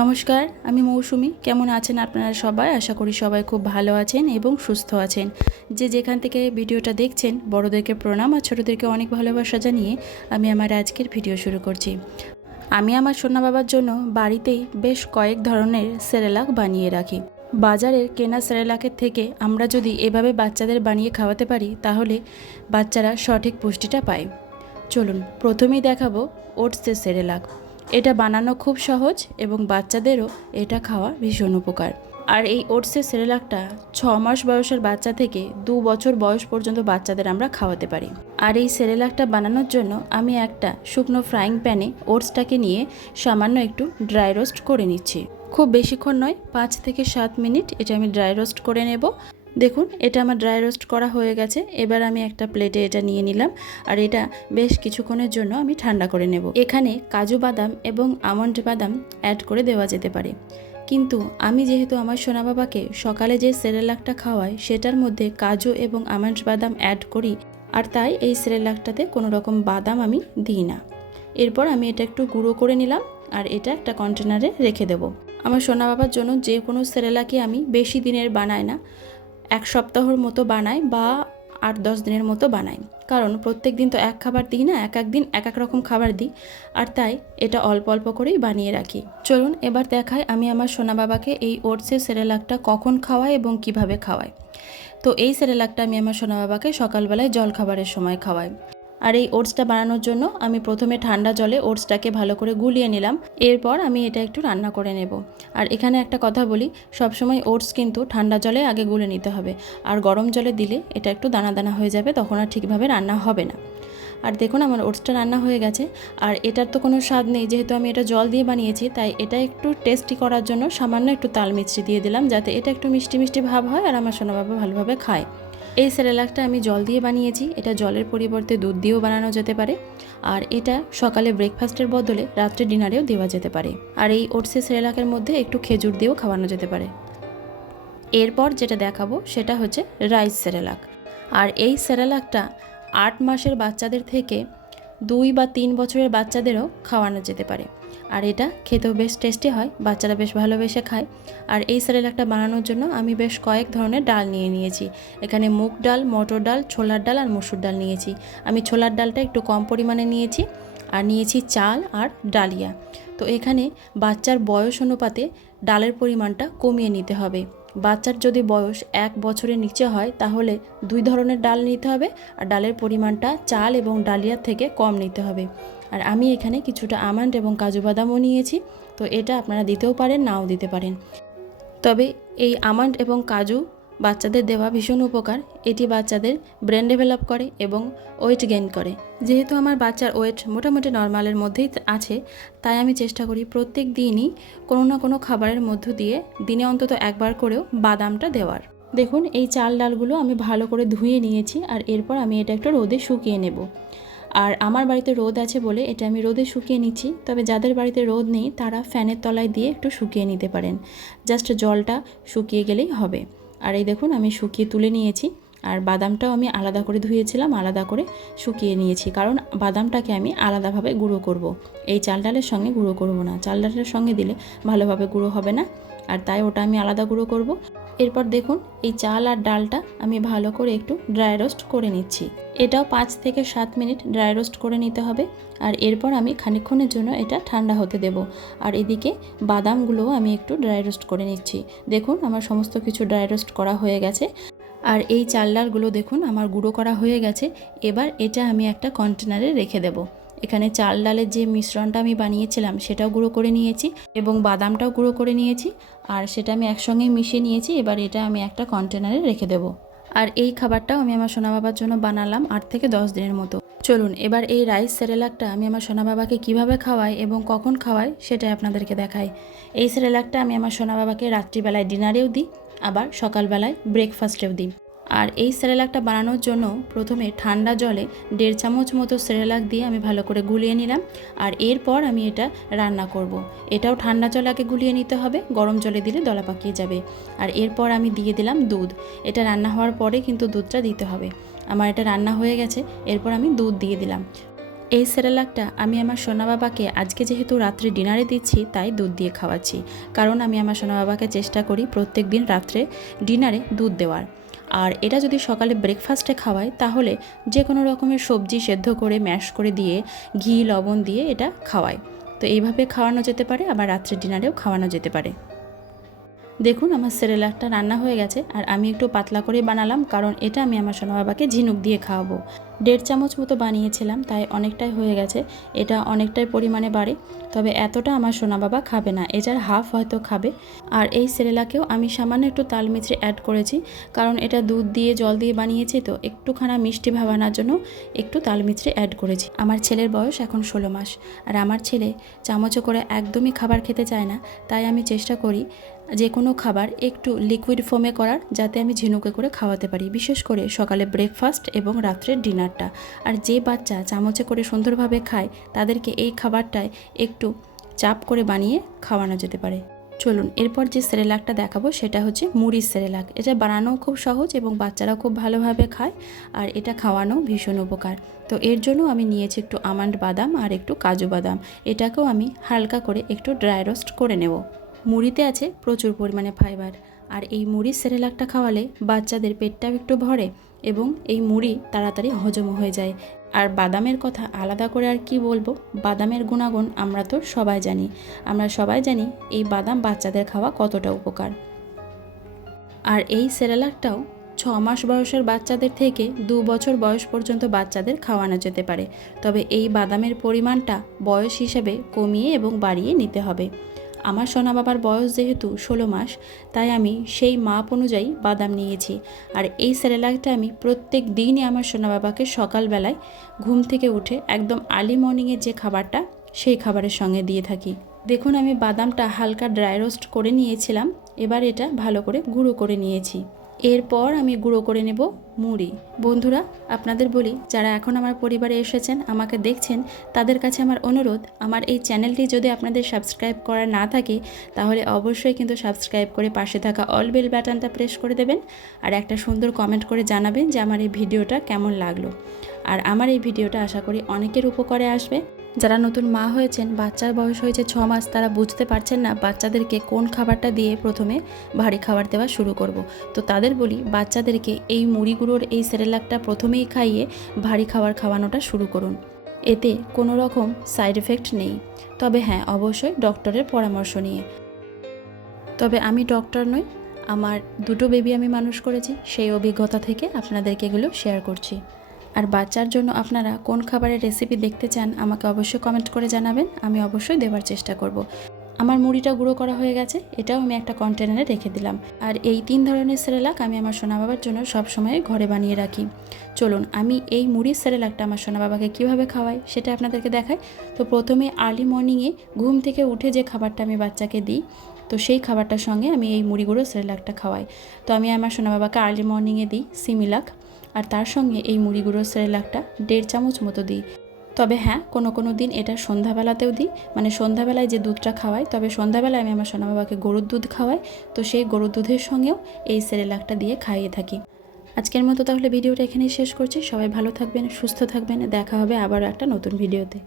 নমস্কার, আমি মৌসুমি। কেমন আছেন আপনারা সবাই? আশা করি সবাই খুব ভালো আছেন এবং সুস্থ আছেন। যে যেখান থেকে ভিডিওটা দেখছেন, বড়দেরকে প্রণাম আর ছোটোদেরকে অনেক ভালোবাসা জানিয়ে আমি আমার আজকের ভিডিও শুরু করছি। আমি আমার সোনা বাবার জন্য বাড়িতেই বেশ কয়েক ধরনের সেরেলাক বানিয়ে রাখি। বাজারের কেনা সেরেলাকের থেকে আমরা যদি এভাবে বাচ্চাদের বানিয়ে খাওয়াতে পারি, তাহলে বাচ্চারা সঠিক পুষ্টিটা পায়। চলুন প্রথমেই দেখাবো ওটসের সেরেলাক। এটা বানানো খুব সহজ এবং বাচ্চাদেরও এটা খাওয়া ভীষণ উপকার। আর এই ওটসের সেরেলাকটা 6 মাস বয়সের বাচ্চা থেকে 2 বছর বয়স পর্যন্ত বাচ্চাদের আমরা খাওয়াতে পারি। আর এই সেরেলাকটা বানানোর জন্য আমি একটা শুকনো ফ্রাইং প্যানে ওটসটাকে নিয়ে সামান্য একটু ড্রাই রোস্ট করে নিচ্ছি। খুব বেশিক্ষণ নয়, 5 থেকে 7 মিনিট এটা আমি ড্রাই রোস্ট করে নেব। দেখুন, এটা আমার ড্রাই রোস্ট করা হয়ে গেছে। এবার আমি একটা প্লেটে এটা নিয়ে নিলাম আর এটা বেশ কিছুক্ষণের জন্য আমি ঠান্ডা করে নেব। এখানে কাজু বাদাম এবং আমন্ড বাদাম অ্যাড করে দেওয়া যেতে পারে, কিন্তু আমি যেহেতু আমার সোনা বাবাকে সকালে যে সেরেলাকটা খাওয়াই সেটার মধ্যে কাজু এবং আমন্ড বাদাম অ্যাড করি, আর তাই এই সেরেলাকটাতে কোনো রকম বাদাম আমি দিই না। এরপর আমি এটা একটু গুঁড়ো করে নিলাম আর এটা একটা কন্টেনারে রেখে দেব। আমার সোনা বাবার জন্য যে কোনো সেরেলাকই আমি বেশি দিনের বানাই না, 1 সপ্তাহর মতো বানাই বা 8-10 দিনের মতো বানাই। কারণ প্রত্যেক দিন তো এক খাবার দিই না, এক এক দিন এক এক রকম খাবার দিই, আর তাই এটা অল্প অল্প করেই বানিয়ে রাখি। চলুন এবার দেখাই আমি আমার সোনা বাবাকে এই ওটসের সেরেলাকটা কখন খাওয়াই এবং কিভাবে খাওয়াই। তো এই সেরেলাকটা আমি আমার সোনা বাবাকে সকালবেলায় জলখাবারের সময় খাওয়াই। আর এই ওটসটা বানানোর জন্য আমি প্রথমে ঠান্ডা জলে ওটসটাকে ভালো করে গুলিয়ে নিলাম। এরপর আমি এটা একটু রান্না করে নেব। আর এখানে একটা কথা বলি, সবসময় ওটস কিন্তু ঠান্ডা জলে আগে গুলে নিতে হবে, আর গরম জলে দিলে এটা একটু দানা দানা হয়ে যাবে, তখন আর ঠিকভাবে রান্না হবে না। আর দেখুন আমার ওটসটা রান্না হয়ে গেছে। আর এটার তো কোনো স্বাদ নেই, যেহেতু আমি এটা জল দিয়ে বানিয়েছি, তাই এটা একটু টেস্টি করার জন্য সামান্য একটু তাল মিছরি দিয়ে দিলাম, যাতে এটা একটু মিষ্টি মিষ্টি ভাব হয় আর আমার সোনা বাবা ভালোভাবে খায়। এই সেরেলাকটা আমি জল দিয়ে বানিয়েছি, এটা জলের পরিবর্তে দুধ দিয়েও বানানো যেতে পারে, আর এটা সকালে ব্রেকফাস্টের বদলে রাত্রে ডিনারেও দেওয়া যেতে পারে। আর এই ওটসের সেরেলাকের মধ্যে একটু খেজুর দিয়েও খাওয়ানো যেতে পারে। এরপর যেটা দেখাবো সেটা হচ্ছে রাইস সেরেলাক। আর এই সেরেলাকটা 8 মাসের বাচ্চাদের থেকে 2 বা 3 বছরের বাচ্চাদেরও খাওয়ানো যেতে পারে। আর এটা খেতেও বেশ টেস্টি হয়, বাচ্চারা বেশ ভালোবেসে খায়। আর এই সেরেলাকটা বানানোর জন্য আমি বেশ কয়েক ধরনের ডাল নিয়ে নিয়েছি। এখানে মুগ ডাল, মটর ডাল, ছোলার ডাল আর মসুর ডাল নিয়েছি। আমি ছোলার ডালটা একটু কম পরিমাণে নিয়েছি, আর নিয়েছি চাল আর ডালিয়া। তো এখানে বাচ্চার বয়স অনুপাতে ডালের পরিমাণটা কমিয়ে নিতে হবে। বাচ্চার যদি বয়স 1 বছরের নিচে হয় তাহলে 2 ধরনের ডাল নিতে হবে, আর ডালের পরিমাণটা চাল এবং ডালিয়ার থেকে কম নিতে হবে। আর আমি এখানে কিছুটা আমন্ড এবং কাজু বাদামও নিয়েছি, তো এটা আপনারা দিতেও পারেন, নাও দিতে পারেন। তবে এই আমন্ড এবং কাজু বাচ্চাদের দেওয়া ভীষণ উপকার। এটি বাচ্চাদের ব্রেন ডেভেলপ করে এবং ওয়েট গেইন করে। যেহেতু আমার বাচ্চার ওয়েট মোটামুটি নর্মালের মধ্যেই আছে, তাই আমি চেষ্টা করি প্রত্যেক দিনই কোনো না কোনো খাবারের মধ্য দিয়ে দিনে অন্তত একবার করেও বাদামটা দেওয়ার। দেখুন এই চাল ডালগুলো আমি ভালো করে ধুয়ে নিয়েছি, আর এরপর আমি এটা একটু রোদে শুকিয়ে নেব। আর আমার বাড়িতে রোদ আছে বলে এটা আমি রোদে শুকিয়ে নিচ্ছি, তবে যাদের বাড়িতে রোদ নেই তারা ফ্যানের তলায় দিয়ে একটু শুকিয়ে নিতে পারেন। জাস্ট জলটা শুকিয়ে গেলেই হবে। আর এই দেখুন আমি শুকিয়ে তুলে নিয়েছি, আর বাদামটাও আমি আলাদা করে ধুয়েছিলাম, আলাদা করে শুকিয়ে নিয়েছি, কারণ বাদামটাকে আমি আলাদাভাবে গুঁড়ো করব। এই চাল ডালের সঙ্গে গুঁড়ো করব না, চাল ডালের সঙ্গে দিলে ভালোভাবে গুঁড়ো হবে না, আর তাই ওটা আমি আলাদা গুঁড়ো করব। এরপর দেখুন এই চাল আর ডালটা আমি ভালো করে একটু ড্রাই রোস্ট করে নিচ্ছি। এটাও 5 থেকে 7 মিনিট ড্রাই রোস্ট করে নিতে হবে। আর এরপর আমি খানিকক্ষণের জন্য এটা ঠান্ডা হতে দেব। আর এদিকে বাদামগুলোও আমি একটু ড্রাই রোস্ট করে নিচ্ছি। দেখুন আমার সমস্ত কিছু ড্রাই রোস্ট করা হয়ে গেছে। আর এই চাল ডালগুলো দেখুন আমার গুঁড়ো করা হয়ে গেছে। এবার এটা আমি একটা কন্টেনারে রেখে দেব। এখানে চাল ডালের যে মিশ্রণটা আমি বানিয়েছিলাম সেটাও গুঁড়ো করে নিয়েছি এবং বাদামটাও গুঁড়ো করে নিয়েছি, আর সেটা আমি একসঙ্গে মিশিয়ে নিয়েছি। এবার এটা আমি একটা কন্টেনারে রেখে দেব। আর এই খাবারটাও আমি আমার সোনা বাবার জন্য বানালাম 8 থেকে 10 দিনের মতো। চলুন এবার এই রাইস সেরেলাকটা আমি আমার সোনা বাবাকে কীভাবে খাওয়াই এবং কখন খাওয়াই সেটাই আপনাদেরকে দেখাই। এই সেরেলাকটা আমি আমার সোনা বাবাকে রাত্রিবেলায় ডিনারেও দিই, আবার সকালবেলায় ব্রেকফাস্টেও দিই। আর এই সেরেলাকটা বানানোর জন্য প্রথমে ঠান্ডা জলে 1.5 চামচ মতো সেরেলাক দিয়ে আমি ভালো করে গুলিয়ে নিলাম। আর এরপর আমি এটা রান্না করব। এটাও ঠান্ডা জলে আগে গুলিয়ে নিতে হবে, গরম জলে দিলে দলা পাকিয়ে যাবে। আর এরপর আমি দিয়ে দিলাম দুধ। এটা রান্না হওয়ার পরে কিন্তু দুধটা দিতে হবে। আমার এটা রান্না হয়ে গেছে, এরপর আমি দুধ দিয়ে দিলাম। এই সেরেলাকটা আমি আমার সোনা বাবাকে আজকে যেহেতু রাত্রে ডিনারে দিচ্ছি তাই দুধ দিয়ে খাওয়াচ্ছি, কারণ আমি আমার সোনা বাবাকে চেষ্টা করি প্রত্যেক দিন রাত্রে ডিনারে দুধ দেওয়ার। আর এটা যদি সকালে ব্রেকফাস্টে খাওয়াই তাহলে যে কোনো রকমের সবজি সেদ্ধ করে ম্যাশ করে দিয়ে ঘি লবণ দিয়ে এটা খাওয়াই। তো এইভাবে খাওয়ানো যেতে পারে, আবার রাত্রে ডিনারেও খাওয়ানো যেতে পারে। দেখুন আমার সেরেলাকটা রান্না হয়ে গেছে, আর আমি একটু পাতলা করে বানালাম কারণ এটা আমি আমার সোনা বাবাকে ঝিনুক দিয়ে খাওয়াবো। 1.5 চামচ মতো বানিয়েছিলাম, তাই অনেকটাই হয়ে গেছে। এটা অনেকটাই পরিমাণে বাড়ে, তবে এতটা আমার সোনা বাবা খাবে না, এটার হাফ হয়তো খাবে। আর এই সেরেলাকেও আমি সামান্য একটু তাল মিছরি অ্যাড করেছি, কারণ এটা দুধ দিয়ে জল দিয়ে বানিয়েছি, তো একটুখানা মিষ্টি ভাব আনার জন্য একটু তাল মিছরি অ্যাড করেছি। আমার ছেলের বয়স এখন 16 মাস, আর আমার ছেলে চামচে করে একদমই খাবার খেতে চায় না, তাই আমি চেষ্টা করি যে কোনো খাবার একটু লিকুইড ফোমে করার, যাতে আমি ঝিনুকে করে খাওয়াতে পারি, বিশেষ করে সকালে ব্রেকফাস্ট এবং রাত্রের ডিনারটা। আর যে বাচ্চা চামচে করে সুন্দরভাবে খায় তাদেরকে এই খাবারটায় একটু চাপ করে বানিয়ে খাওয়ানো যেতে পারে। চলুন এরপর যে সেরেলাকটা দেখাবো সেটা হচ্ছে মুড়ির সেরেলাক। এটা বানানোও খুব সহজ এবং বাচ্চারাও খুব ভালোভাবে খায়, আর এটা খাওয়ানো ভীষণ উপকার। তো এর জন্য আমি নিয়েছি একটু আমন্ড বাদাম আর একটু কাজু বাদাম। এটাকেও আমি হালকা করে একটু ড্রাই রোস্ট করে নেব। মুড়িতে আছে প্রচুর পরিমাণে ফাইবার, আর এই মুড়ির সেরেলাকটা খাওয়ালে বাচ্চাদের পেটটাও একটু ভরে এবং এই মুড়ি তাড়াতাড়ি হজম হয়ে যায়। আর বাদামের কথা আলাদা করে আর কি বলবো, বাদামের গুণাগুণ আমরা তো সবাই জানি। আমরা সবাই জানি এই বাদাম বাচ্চাদের খাওয়া কতটা উপকার। আর এই সেরেলাকটাও 6 মাস বয়সের বাচ্চাদের থেকে 2 বছর বয়স পর্যন্ত বাচ্চাদের খাওয়ানো যেতে পারে, তবে এই বাদামের পরিমাণটা বয়স হিসেবে কমিয়ে এবং বাড়িয়ে নিতে হবে। আমার সোনা বাবার বয়স যেহেতু 16 মাস, তাই আমি সেই মাপ অনুযায়ী বাদাম নিয়েছি। আর এই সেরেলাকটা আমি প্রত্যেক দিনই আমার সোনা বাবাকে সকালবেলায় ঘুম থেকে উঠে একদম আর্লি মর্নিংয়ের যে খাবারটা সেই খাবারের সঙ্গে দিয়ে থাকি। দেখুন আমি বাদামটা হালকা ড্রাই রোস্ট করে নিয়েছিলাম, এবার এটা ভালো করে গুঁড়ো করে নিয়েছি। এরপর আমি গুঁড়ো করে নেব মুড়ি। বন্ধুরা আপনাদের বলি, যারা এখন আমার পরিবারে এসেছেন আমাকে দেখছেন, তাদের কাছে আমার অনুরোধ, আমার এই চ্যানেলটি যদি আপনাদের সাবস্ক্রাইব করা না থাকে তাহলে অবশ্যই কিন্তু সাবস্ক্রাইব করে পাশে থাকা অল বেল বাটনটা প্রেস করে দেবেন, আর একটা সুন্দর কমেন্ট করে জানাবেন যে আমার এই ভিডিওটা কেমন লাগলো। আর আমার এই ভিডিওটা আশা করি অনেকের উপকারে আসবে। যারা নতুন মা হয়েছেন, বাচ্চার বয়স হয়েছে 6 মাস, তারা বুঝতে পারছেন না বাচ্চাদেরকে কোন খাবারটা দিয়ে প্রথমে ভারী খাবার দেওয়া শুরু করব। তো তাদের বলি, বাচ্চাদেরকে এই মুড়ি গুঁড়োর এই সেরেলাকটা প্রথমেই খাইয়ে ভারী খাবার খাওয়ানোটা শুরু করুন। এতে কোনো রকম সাইড এফেক্ট নেই, তবে হ্যাঁ অবশ্যই ডক্টরের পরামর্শ নিয়ে। তবে আমি ডক্টর নই, আমার 2টো বেবি আমি মানুষ করেছি, সেই অভিজ্ঞতা থেকে আপনাদেরকে এগুলো শেয়ার করছি। আর বাচ্চার জন্য আপনারা কোন খাবারের রেসিপি দেখতে চান আমাকে অবশ্যই কমেন্ট করে জানাবেন, আমি অবশ্যই দেওয়ার চেষ্টা করব। আমার মুড়িটা গুঁড়ো করা হয়ে গেছে, এটাও আমি একটা কন্টেনারে রেখে দিলাম। আর এই 3 ধরনের সেরেলাক আমি আমার সোনা বাবার জন্য সবসময় ঘরে বানিয়ে রাখি। চলুন আমি এই মুড়ির সেরেলাকটা আমার সোনা বাবাকে কীভাবে খাওয়াই সেটা আপনাদেরকে দেখাই। তো প্রথমে আর্লি মর্নিংয়ে ঘুম থেকে উঠে যে খাবারটা আমি বাচ্চাকে দিই, তো সেই খাবারটার সঙ্গে আমি এই মুড়ি গুঁড়ো সেরেলাকটা খাওয়াই। তো আমি আমার সোনা বাবাকে আর্লি মর্নিংয়ে দিই সিমিলাক, আর তার সঙ্গে এই মুড়ি গুঁড়ো সেরেলাকটা 1.5 চামচ মতো দিই। তবে হ্যাঁ কোনো দিন এটা সন্ধ্যাবেলাতেও দিই, মানে সন্ধ্যাবেলায় যে দুধটা খাওয়াই, তবে সন্ধ্যাবেলায় আমি আমার সোনা বাবাকে গরুর দুধ খাওয়াই, তো সেই গরুর দুধের সঙ্গেও এই সেরেলাকটা দিয়ে খাইয়ে থাকি। আজকের মতো তাহলে ভিডিওটা এখানেই শেষ করছি। সবাই ভালো থাকবেন, সুস্থ থাকবেন, দেখা হবে আবারও একটা নতুন ভিডিওতে।